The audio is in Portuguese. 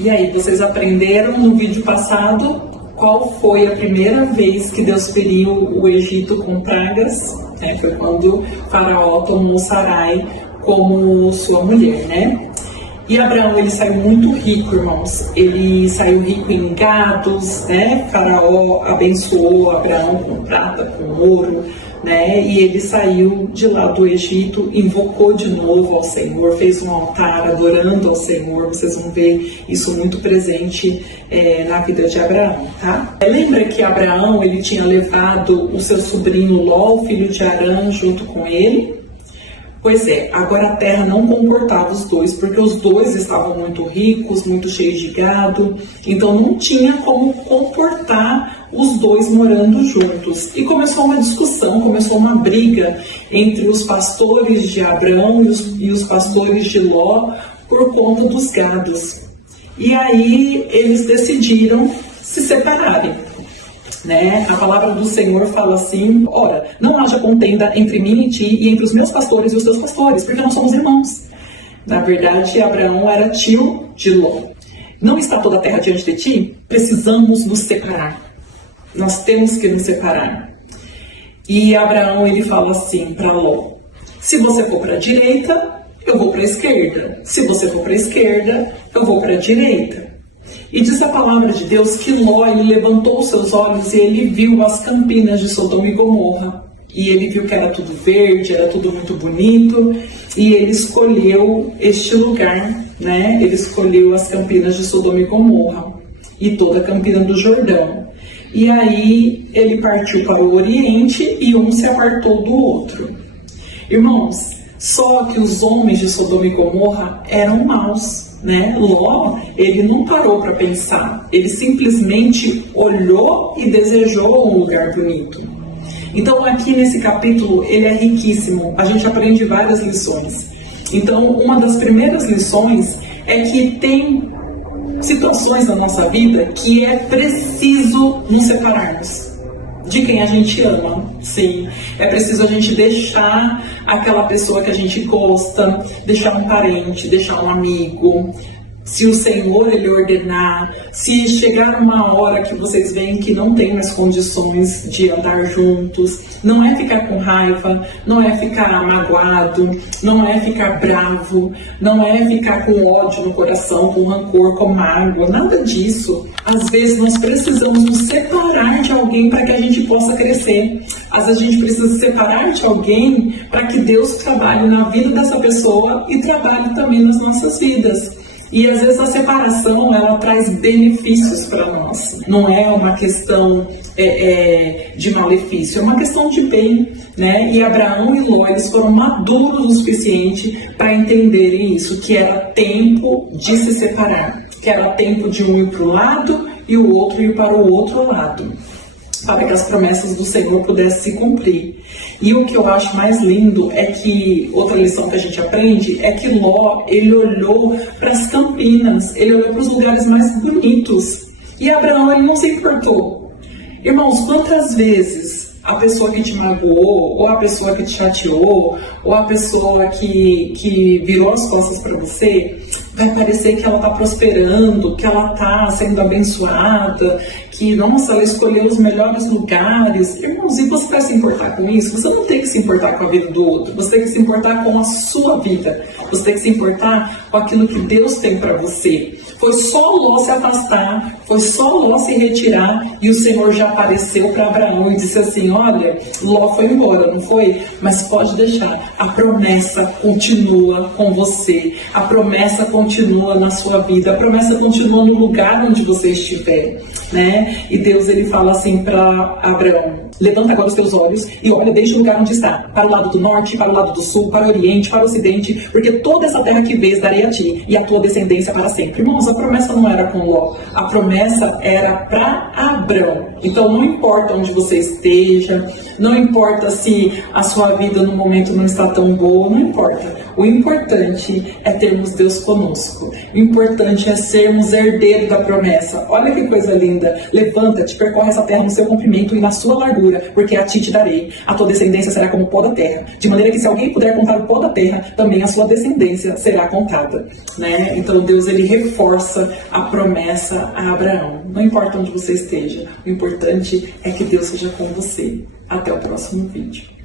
E aí, vocês aprenderam no vídeo passado qual foi a primeira vez que Deus feriu o Egito com pragas? Foi quando Faraó tomou Sarai como sua mulher, né? E Abraão, ele saiu muito rico, irmãos. Ele saiu rico em gados, né? Faraó abençoou Abraão com prata, com ouro, né? E ele saiu de lá do Egito, invocou de novo ao Senhor, fez um altar adorando ao Senhor. Vocês vão ver isso muito presente na vida de Abraão, tá? Lembra que Abraão, ele tinha levado o seu sobrinho Ló, filho de Harã, junto com ele? Pois é, agora a terra não comportava os dois, porque os dois estavam muito ricos, muito cheios de gado, então não tinha como comportar os dois morando juntos. E começou uma discussão, começou uma briga entre os pastores de Abraão e os pastores de Ló por conta dos gados. E aí eles decidiram se separarem. A palavra do Senhor fala assim: ora, não haja contenda entre mim e ti, e entre os meus pastores e os teus pastores, porque nós somos irmãos. Na verdade, Abraão era tio de Ló. Não está toda a terra diante de ti? Precisamos nos separar. Nós temos que nos separar. E Abraão, ele fala assim para Ló: se você for para a direita, eu vou para a esquerda. Se você for para a esquerda, eu vou para a direita. E diz a palavra de Deus que Ló, ele levantou os seus olhos e ele viu as campinas de Sodoma e Gomorra. E ele viu que era tudo verde, era tudo muito bonito. E ele escolheu este lugar, né? Ele escolheu as campinas de Sodoma e Gomorra e toda a campina do Jordão. E aí ele partiu para o Oriente e um se apartou do outro. Irmãos, só que os homens de Sodoma e Gomorra eram maus. Ló, ele não parou para pensar, ele simplesmente olhou e desejou um lugar bonito. Então aqui nesse capítulo ele é riquíssimo, a gente aprende várias lições. Então uma das primeiras lições é que tem situações na nossa vida que é preciso nos separarmos de quem a gente ama. Sim, é preciso a gente deixar aquela pessoa que a gente gosta, deixar um parente, deixar um amigo. Se o Senhor, ele ordenar, se chegar uma hora que vocês veem que não tem mais condições de andar juntos, não é ficar com raiva, não é ficar magoado, não é ficar bravo, não é ficar com ódio no coração, com rancor, com mágoa, nada disso. Às vezes nós precisamos nos separar de alguém para que a gente possa crescer. Às vezes a gente precisa se separar de alguém para que Deus trabalhe na vida dessa pessoa e trabalhe também nas nossas vidas. E às vezes a separação, ela traz benefícios para nós. Não é uma questão de malefício, é uma questão de bem, né? E Abraão e Ló, eles foram maduros o suficiente para entenderem isso, que era tempo de se separar, que era tempo de um ir para um lado e o outro ir para o outro lado, para que as promessas do Senhor pudessem se cumprir. E o que eu acho mais lindo é que, outra lição que a gente aprende, é que Ló, ele olhou para as campinas, ele olhou para os lugares mais bonitos, e Abraão, ele não se importou. Irmãos, quantas vezes a pessoa que te magoou, ou a pessoa que te chateou, ou a pessoa que virou as costas para você, vai parecer que ela está prosperando, que ela está sendo abençoada, que, nossa, ela escolheu os melhores lugares. Irmãos, e você vai se importar com isso? Você não tem que se importar com a vida do outro, você tem que se importar com a sua vida, você tem que se importar com aquilo que Deus tem para você. Foi só Ló se afastar, foi só Ló se retirar, e o Senhor já apareceu para Abraão e disse assim: olha, Ló foi embora, não foi? Mas pode deixar, a promessa continua com você, a promessa continua na sua vida, a promessa continua no lugar onde você estiver, né? E Deus, ele fala assim para Abraão: levanta agora os teus olhos e olha desde o lugar onde está, para o lado do norte, para o lado do sul, para o oriente, para o ocidente, porque toda essa terra que vês darei a ti e a tua descendência para sempre. Irmãos, a promessa não era com Ló, a promessa era para Abraão. Então não importa onde você esteja, não importa se a sua vida no momento não está tão boa, não importa. O importante é termos Deus conosco. O importante é sermos herdeiros da promessa. Olha que coisa linda. levanta-te, percorre essa terra no seu comprimento e na sua largura, porque a ti te darei. A tua descendência será como o pó da terra, de maneira que se alguém puder contar o pó da terra, também a sua descendência será contada, né? Então Deus, ele reforça a promessa a Abraão. Não importa onde você esteja, o importante é que Deus seja com você. Até o próximo vídeo.